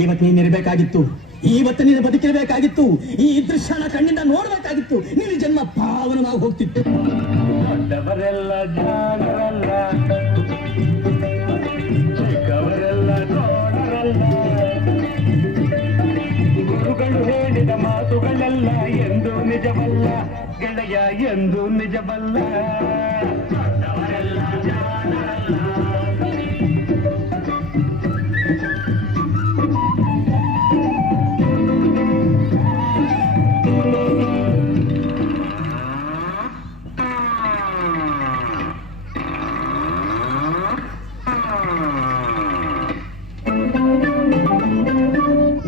ಇವತ್ತು ನೀನಿರಬೇಕಾಗಿತ್ತು, ಇವತ್ತು ನೀನು ಬದುಕಿರಬೇಕಾಗಿತ್ತು, ಈ ದೃಶ್ಯನ ಕಣ್ಣಿಂದ ನೋಡಬೇಕಾಗಿತ್ತು. ನಿನ್ನ ಜನ್ಮ ಪಾವನವಾಗಿ ಹೋಗ್ತಿತ್ತು. ದೊಡ್ಡವರೆಲ್ಲ ಜಾಣರಲ್ಲ, ಚಿಕ್ಕವರೆಲ್ಲ ನೋಡರಲ್ಲ, ಗುರುಗಳು ಹೇಳಿದ ಮಾತುಗಳೆಲ್ಲ ಎಂದು ನಿಜವಲ್ಲ ಗೆಳೆಯ, ಎಂದು ನಿಜವಲ್ಲ. ದೊಡ್ಡವರೆಲ್ಲ ಜಾಣರಲ್ಲ.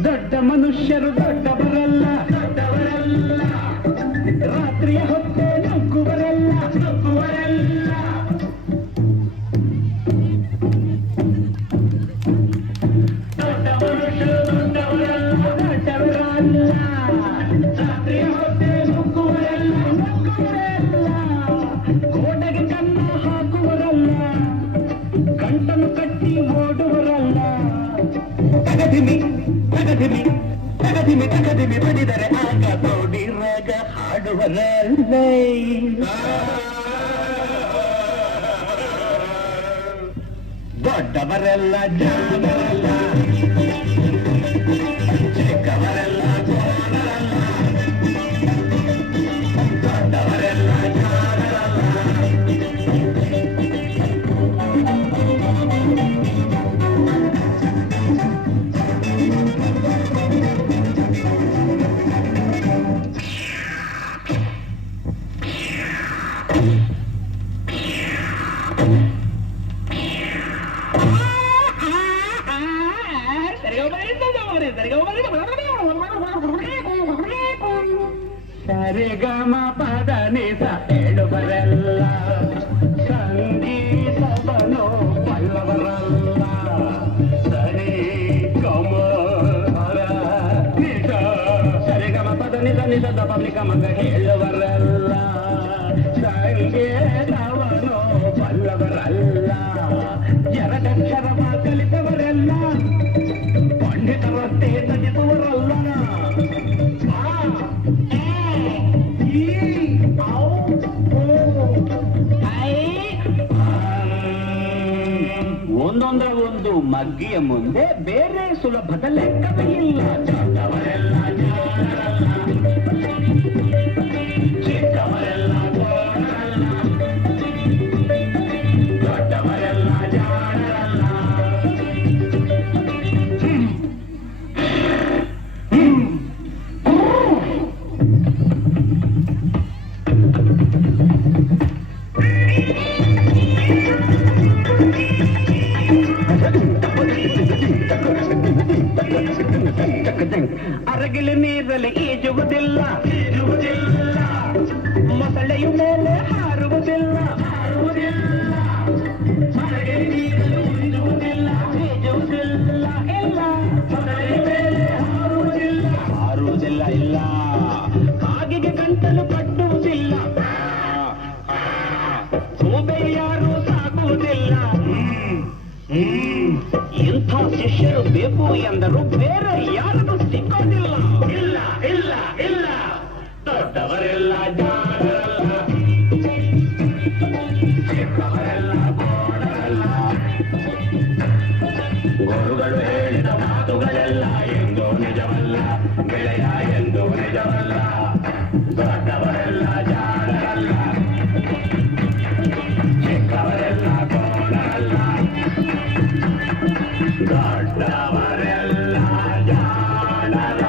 ದೊಡ್ಡ ಮನುಷ್ಯರು ದೊಡ್ಡವರಲ್ಲ, ದೊಡ್ಡವರಲ್ಲ. ರಾತ್ರಿಯ ಹೊತ್ತೆ ನುಗ್ಗುವರಲ್ಲ, ನುಗ್ಗುವರಲ್ಲ. ದೊಡ್ಡ ಮನುಷ್ಯರು ದೊಡ್ಡವರಲ್ಲ, ದೊಡ್ಡವರಲ್ಲ. ರಾತ್ರಿಯ ಹೊತ್ತೆ ನುಗ್ಗುವರಲ್ಲ, ನುಗ್ಗುವರಲ್ಲ. ಗೋಡೆಗೆ ಕನ್ನ ಹಾಕುವರಲ್ಲ, ಗಂಟನ್ನು ಕಟ್ಟಿ ಓಡುವರಲ್ಲ. ತಗದಿಮಿ ತಗದಿಮಿ ತಗದಿಮಿ ತಗದಿಮಿ ಬಡಿದರೆ ಆಗ ತೋಡಿ ರಾಗ ಹಾಡುವರಲ್ಲ. ದೊಡ್ಡವರೆಲ್ಲ ಜಾಣರಲ್ಲ, ಚಿಕ್ಕವರೆಲ್ಲ ಜಾಣರಲ್ಲ, ದೊಡ್ಡವರೆಲ್ಲ ಜಾಣರಲ್ಲ. ಸರಿಗಮ ಪದ ನಿಸ ಹೇಳುವರೆಲ್ಲ, ಸಂಗೀತವನು ಬಲ್ಲವರಲ್ಲ. ಸರಿ ಗಮ ನಿಸ, ಸರಿಗಮ ಪದ ನಿಸ ನಿಸದ ಪಬ್ಲಿಕ ಮಗ ಹೇಳುವರಲ್ಲ. ಸಂಗೀತವನು ಬಲ್ಲವರಲ್ಲ. ಎರಡಕ್ಷರವ ಕಲಿತವರೆಲ್ಲ, ಪಂಡಿತರಷ್ಟೇ ನಟಿಸುವರಲ್ಲ. ಒಂದೊಂದರ ಒಂದು ಮಗ್ಗಿಯ ಮುಂದೆ ಬೇರೆ ಸುಲಭದ ಲೆಕ್ಕವೇ ಇಲ್ಲ. ದೊಡ್ಡವರೆಲ್ಲ ಜಾಣರಲ್ಲ, ಚಿಕ್ಕವರೆಲ್ಲ ಜಾಣರಲ್ಲ, ದೊಡ್ಡವರೆಲ್ಲ ಜಾಣರಲ್ಲ. ಅರಗಿಲು ನೀರಲ್ಲಿ ಈಜುವುದಿಲ್ಲ, ಈಜುವುದಿಲ್ಲ. ಮೊಸಳೆಯು ಮೇಲೆ ಹಾರುವುದಿಲ್ಲ, ಹಾರುವುದಿಲ್ಲ. ಅರಗಿಲು ನೀರಲ್ಲಿ ಈಜುವುದಿಲ್ಲ, ಈಜುವುದಿಲ್ಲ. ಇಲ್ಲ, ಮೊಸಳೆಯ ಮೇಲೆ ಹಾರುವುದಿಲ್ಲ, ಹಾರುವುದಿಲ್ಲ. ಇಲ್ಲ, ಕಾಗಿಗೆ ಗಂಟಲು ಕಟ್ಟುವುದಿಲ್ಲ, ಸೋಬೆ ಯಾರು ಸಾಕುವುದಿಲ್ಲ. ಇಂಥ ಶಿಷ್ಯರು ಬೇಕು ಎಂದರು, ಬೇರೆ ಯಾರನ್ನು ಸಿಕ್ಕೋದಿಲ್ಲ. ಇಲ್ಲ ಇಲ್ಲ ಇಲ್ಲ, ದೊಡ್ಡವರೆಲ್ಲ ಜಾಣರಲ್ಲ, ಚಿಕ್ಕವರೆಲ್ಲ ಗೋಡರಲ್ಲ. ಗುರುಗಳು ಹೇಳಿದ ಮಾತುಗಳೆಲ್ಲ ಎಂದೂ ನಿಜವಲ್ಲ ಗೆಳೆಯ, ಎಂದೂ ನಿಜವಲ್ಲ. ದೊಡ್ಡವರೆಲ್ಲ ಜಾಣರಲ್ಲ, ಚಿಕ್ಕವರೆಲ್ಲ ಗೋಡರಲ್ಲ. ದೊಡ್ಡವರೆಲ್ಲ ಜಾಣರಲ್ಲ.